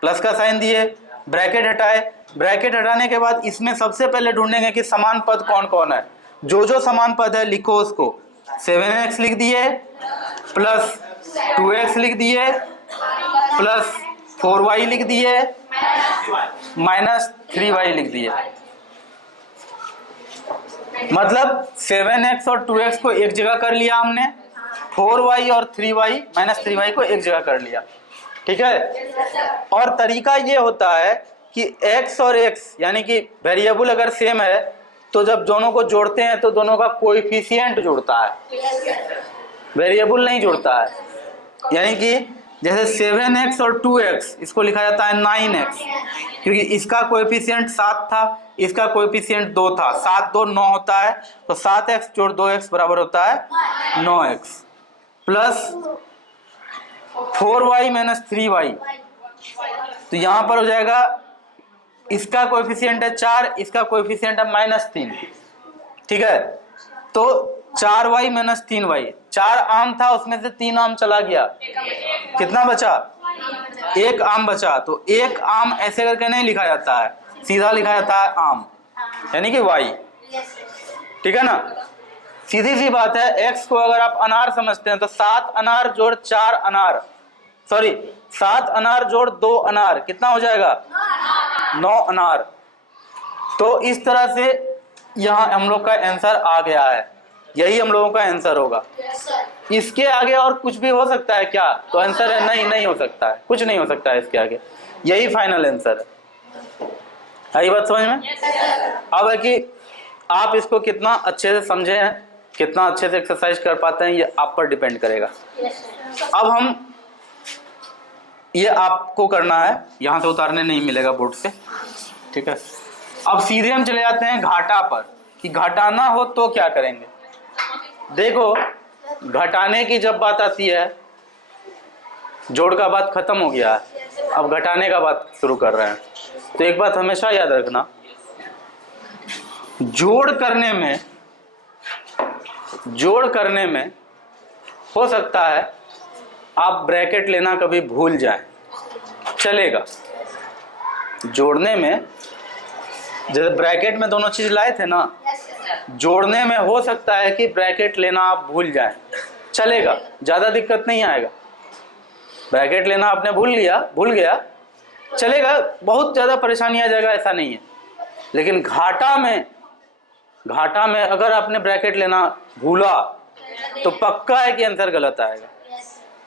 प्लस का साइन दिए, ब्रैकेट हटाए, ब्रैकेट हटाने के बाद इसमें सबसे पहले ढूंढेंगे कि समान पद कौन कौन है। जो जो समान पद है लिखो उसको। 7x लिख दिए, प्लस 2x लिख दिए, प्लस 4y लिख दिए, माइनस 3y लिख दिए। मतलब 7x और 2x को एक जगह कर लिया हमने, 4y और 3y माइनस 3y को एक जगह कर लिया, ठीक है? और तरीका ये होता है कि x और x यानी कि वेरिएबल अगर सेम है, तो जब दोनों को जोड़ते हैं तो दोनों का कोएफिशिएंट जुड़ता है, वेरिएबल नहीं जुड़ता है। यानी कि जैसे 7x और 2x, इसको लिखा जाता है 9x, क्योंकि इसका कोएफिशिएंट 7 था, इसका कोएफिशिएंट 2 था। 7 2 9 होता है, तो 7x जोड़ 2x बराबर होता है 9x, plus 4y minus 3y। तो यहां पर हो जाएगा, इसका कोएफिशिएंट है 4, इसका कोएफिशिएंट है माइनस 3, ठीक है? तो 4y माइनस 3y, 4 आम था, उसमें से 3 आम चला गया, कितना बचा? 1 आम बचा। तो 1 आम ऐसे करके नहीं लिखा जाता है, सीधा लिखा जाता है आम, यानी कि y, ठीक है ना? सीधी सी बात है। x को अगर आप अनार समझते हैं तो 7 अनार जोड़ 4 अनार सॉरी 7 अनार जोड़ 2 अनार कितना हो जाएगा? 9 अनार। तो इस तरह से यहाँ हम लोग का आंसर आ गया है, यही हम लोगों का आंसर होगा। इसके आगे और कुछ भी हो सकता है क्या? तो आंसर है नहीं, नहीं हो सकता है, कुछ नहीं हो सकता है इसके आगे, यही फाइनल आंसर है। आई बात समझ में? अब है कि आप इसको कितना अच्छे से समझे हैं, कितना अच्छे से एक्सरसाइज कर पाते हैं, ये आप पर डिपेंड करेगा। अब हम ये आपको करना है, यहां से उतारने नहीं मिलेगा बोर्ड से, ठीक है। अब सीधे हम चले जाते हैं घाटा पर, कि घटाना हो तो क्या करेंगे। देखो घटाने की जब बात आती है, जोड़ का बात खत्म हो गया है, अब घटाने का बात शुरू कर रहे हैं। तो एक बात हमेशा याद रखना, जोड़ करने में हो सकता है आप ब्रैकेट लेना कभी भूल जाएं, चलेगा। जोड़ने में जैसे ब्रैकेट में दोनों चीज लाए थे ना, जोड़ने में हो सकता है कि ब्रैकेट लेना आप भूल जाएं, चलेगा, ज्यादा दिक्कत नहीं आएगा। ब्रैकेट लेना आपने भूल गया चलेगा, बहुत ज्यादा परेशानी आ जाएगा ऐसा नहीं है। लेकिन घाटा में अगर आपने ब्रैकेट लेना भूला तो पक्का है कि आंसर गलत आएगा,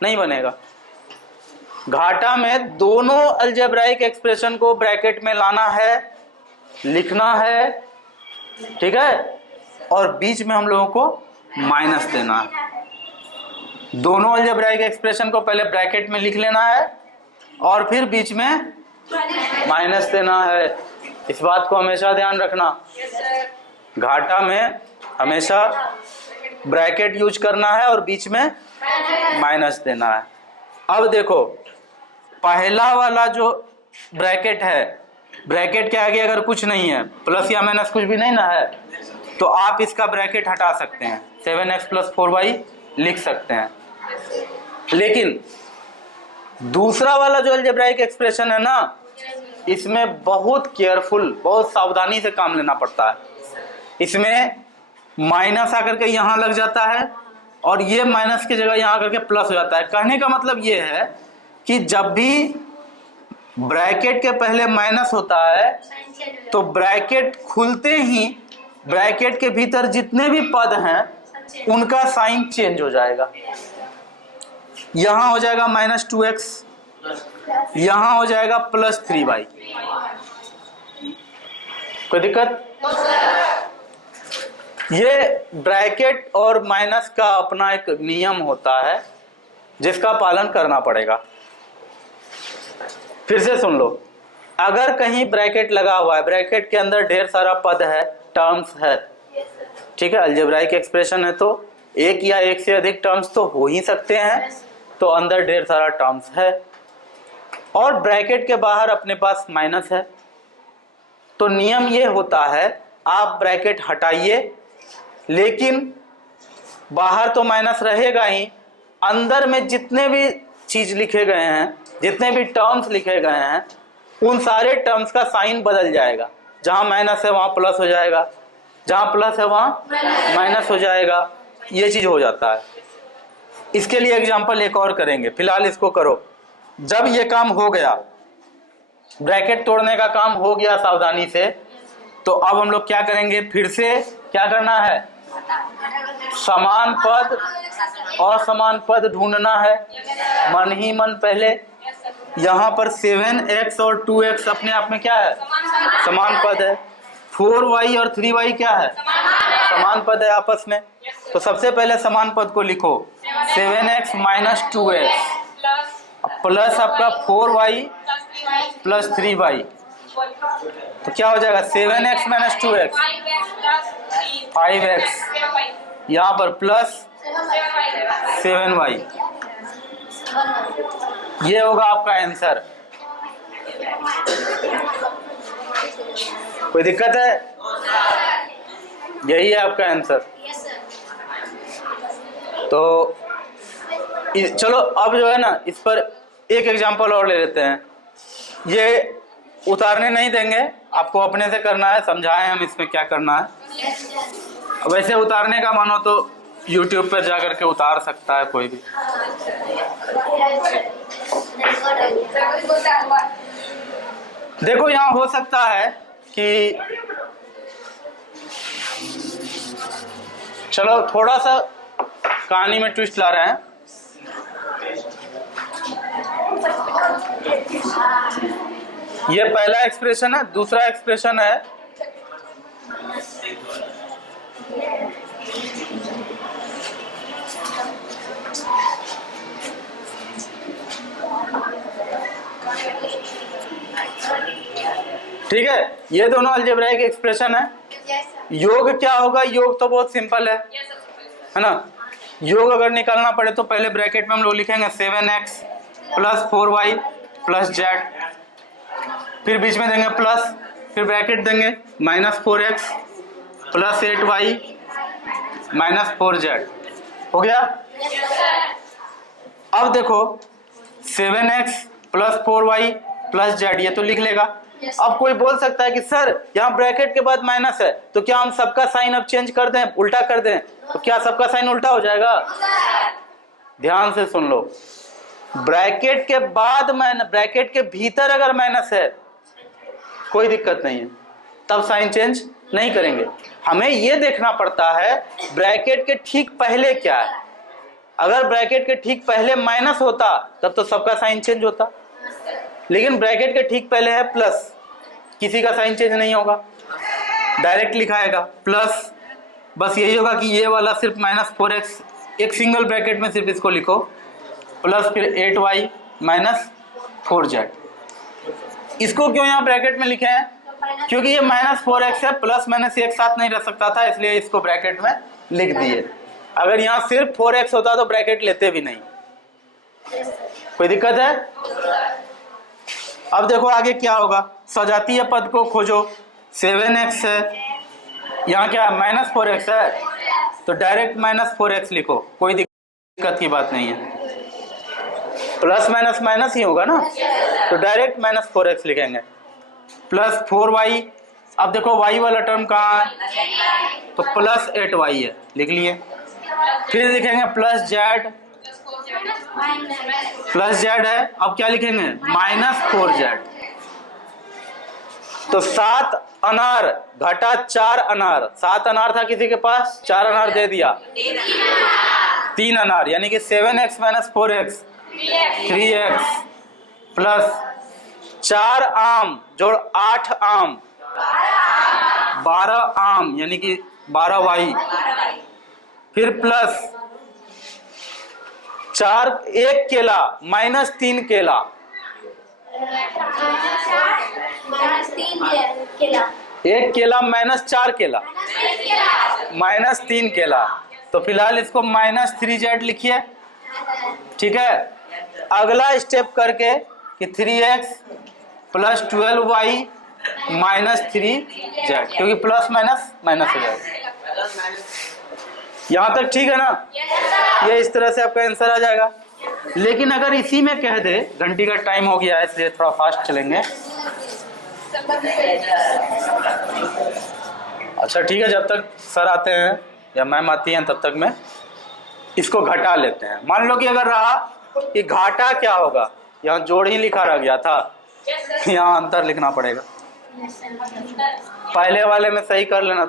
नहीं बनेगा। घाटा में दोनों अलजेब्राइक एक्सप्रेशन को ब्रैकेट में लाना है, लिखना है, ठीक है, और बीच में हम लोगों को माइनस देना है। दोनों अलजेब्राइक एक्सप्रेशन को पहले ब्रैकेट में लिख लेना है और फिर बीच में माइनस देना है। इस बात को हमेशा ध्यान रखना, घाटा में हमेशा ब्रैकेट यूज करना है और बीच में माइनस देना है। अब देखो पहला वाला जो ब्रैकेट है, ब्रैकेट के आगे अगर कुछ नहीं है, प्लस या माइनस कुछ भी नहीं ना है, तो आप इसका ब्रैकेट हटा सकते हैं, 7x + 4y लिख सकते हैं। लेकिन दूसरा वाला जो अलजेब्राइक एक्सप्रेशन है ना, इसमें बहुत केयरफुल, बहुत सावधानी से काम लेना पड़ता है। इसमें माइनस आकर के यहाँ लग जाता है और ये माइनस की जगह यहाँ आकर के प्लस हो जाता है। कहने का मतलब ये है कि जब भी ब्रैकेट के पहले माइनस होता है तो ब्रैकेट खुलते ही ब्रैकेट के भीतर जितने भी पद हैं उनका साइन चेंज हो जाएगा। यहां हो जाएगा -2x, यहां हो जाएगा +3y। कोई दिक्कत? ये ब्रैकेट और माइनस का अपना एक नियम होता है जिसका पालन करना पड़ेगा। फिर से सुन लो, अगर कहीं ब्रैकेट लगा हुआ है, ब्रैकेट के अंदर ढेर सारा पद है, टर्म्स है, ठीक है, अलजेब्राइक एक्सप्रेशन है, तो एक या एक से अधिक टर्म्स तो हो ही सकते हैं, तो अंदर ढेर सारा टर्म्स है और ब्रैकेट के बाहर अपने पास माइनस है, तो नियम ये होता है आप ब्रैकेट हटाइए, लेकिन बाहर तो माइनस रहेगा ही, अंदर में जितने भी चीज लिखे गए हैं, जितने भी टर्म्स लिखे गए हैं, उन सारे टर्म्स का साइन बदल जाएगा। जहां माइनस है वहां प्लस हो जाएगा, जहां प्लस है वहां माइनस हो जाएगा, ये चीज हो जाता है। इसके लिए एग्जांपल एक और करेंगे, फिलहाल इसको करो। जब ये काम हो गया, ब्रैकेट तोड़ने का काम हो गया सावधानी से, तो अब हम लोग क्या करेंगे, फिर से क्या करना है, समान पद और समान पद ढूंढना है मन ही मन। पहले यहाँ पर 7x और 2x अपने आप में क्या है, समान पद है। 4y और 3y क्या है, समान पद है आपस में। तो सबसे पहले समान पद को लिखो, 7x - 2x प्लस आपका 4y + 3y, तो क्या हो जाएगा, 7x - 2x 5x, यहाँ पर प्लस 7y, ये होगा आपका आंसर। कोई दिक्कत है? यही है आपका आंसर। तो चलो अब जो है ना, इस पर एक एग्जांपल और ले लेते हैं। ये उतारने नहीं देंगे, आपको अपने से करना है, समझाएं हम इसमें क्या करना है। वैसे उतारने का मानो तो YouTube पर जाकर के उतार सकता है कोई भी। देखो यहाँ हो सकता है कि चलो थोड़ा सा कहानी में ट्विस्ट ला रहे हैं। ये पहला एक्सप्रेशन है, दूसरा एक्सप्रेशन है ठीक है। ये दोनों अलजेब्राइक एक्सप्रेशन है। योग क्या होगा? योग तो बहुत सिंपल है ना। योग अगर निकालना पड़े तो पहले ब्रैकेट में हम लोग लिखेंगे 7x plus 4y plus z, फिर बीच में देंगे प्लस, फिर ब्रैकेट देंगे minus 4x plus 8y minus 4z। हो गया? अब देखो 7x plus 4y plus z, ये तो लिख लेगा। अब कोई बोल सकता है कि सर यहाँ ब्रैकेट के बाद माइनस है, तो क्या हम सबका साइन अब चेंज कर दें, उल्टा कर दें? तो क्या सबका साइन उल्टा हो जाएगा? ध्यान से सुन लो, ब्रैकेट के बाद ब्रैकेट के भीतर अगर माइनस है कोई दिक्कत नहीं है, तब साइन चेंज नहीं करेंगे। हमें यह देखना पड़ता है ब्रैकेट के ठीक पहले क्या है। अगर ब्रैकेट के ठीक पहले माइनस होता तब तो सबका साइन चेंज होता, लेकिन ब्रैकेट के ठीक पहले है प्लस, किसी का साइन चेंज नहीं होगा, डायरेक्ट लिखाएगा प्लस। बस यही होगा कि ये वाला सिर्फ माइनस 4x, एक सिंगल ब्रैकेट में सिर्फ इसको लिखो, प्लस फिर 8y माइनस 4z। इसको क्यों यहाँ ब्रैकेट में लिखे हैं? क्योंकि ये माइनस 4x है, प्लस माइनस एक साथ नहीं रह सकता था, इसलिए इसको ब्रैकेट में लिख दिए। अगर यहाँ सिर्फ 4x होता तो ब्रैकेट लेते भी नहीं। कोई दिक्कत है? अब देखो आगे क्या होगा। सजातीय पद को खोजो। 7x है, यहाँ क्या माइनस 4x है, तो डायरेक्ट माइनस 4x लिखो, कोई दिक्कत की बात नहीं है। प्लस माइनस माइनस ही होगा ना, तो डायरेक्ट माइनस 4x लिखेंगे। प्लस 4y, अब देखो y वाला टर्म कहाँ है, तो प्लस 8y है, लिख लिए। फिर लिखेंगे प्लस z, प्लस z है, अब क्या लिखेंगे माइनस 4z। तो 7 अनार घटा 4 अनार, 7 अनार था किसी के पास, 4 अनार दे दिया, 3 अनार, यानी कि 7x minus 4x 3x plus 4 आम जोड़ 8 आम 12 आम, यानी कि 12y, फिर प्लस 1 केला माइनस 3 केला, एक केला माइनस 4 केला माइनस 3 केला। तो फिलहाल इसको माइनस 3z लिखिए, ठीक है। अगला स्टेप करके कि 3x plus 12y minus 3z, क्योंकि प्लस माइनस माइनस हो जाएगा। यहाँ तक ठीक है ना? ये इस तरह से आपका आंसर आ जाएगा। लेकिन अगर इसी में कह दे, घंटी का टाइम हो गया है इसलिए थोड़ा फास्ट चलेंगे। अच्छा ठीक है, जब तक सर आते हैं या मैम आती हैं तब तक मैं इसको घटा लेते हैं। मान लो कि अगर रहा कि घाटा क्या होगा, यहाँ जोड़ ही लिखा रह गया था, यहाँ अंतर लिखना पड़ेगा। पहले वाले में सही कर लेना,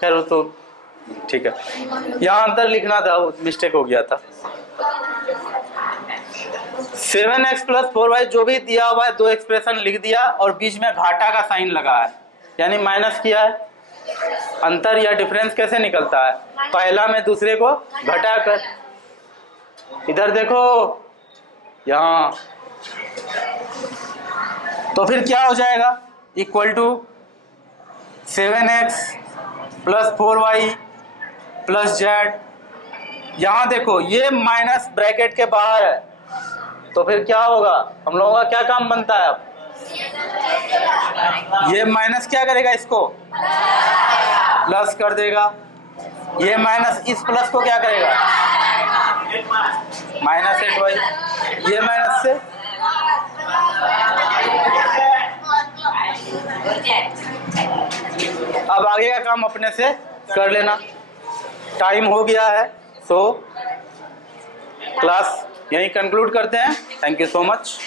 खैर वो तो ठीक है, यहाँ अंतर लिखना था, वो मिस्टेक हो गया था। 7x प्लस 4y जो भी दिया हुआ है, 2 एक्सप्रेशन लिख दिया और बीच में घाटा का साइन लगा है, यानी माइनस किया है। अंतर या डिफरेंस कैसे निकलता है? पहला में दूसरे को घटा कर, इधर देखो यहाँ, तो फिर क्या हो जाएगा, equal to 7x plus 4y plus z। यहाँ देखो ये माइनस ब्रैकेट के बाहर है, तो फिर क्या होगा, हम लोगों का क्या काम बनता है अब, ये माइनस क्या करेगा, इसको प्लस कर देगा, ये माइनस इस प्लस को क्या करेगा, माइनस 8y, ये माइनस से अब आगे का काम अपने से कर लेना। टाइम हो गया है, तो क्लास यहीं कंक्लूड करते हैं। Thank you so much.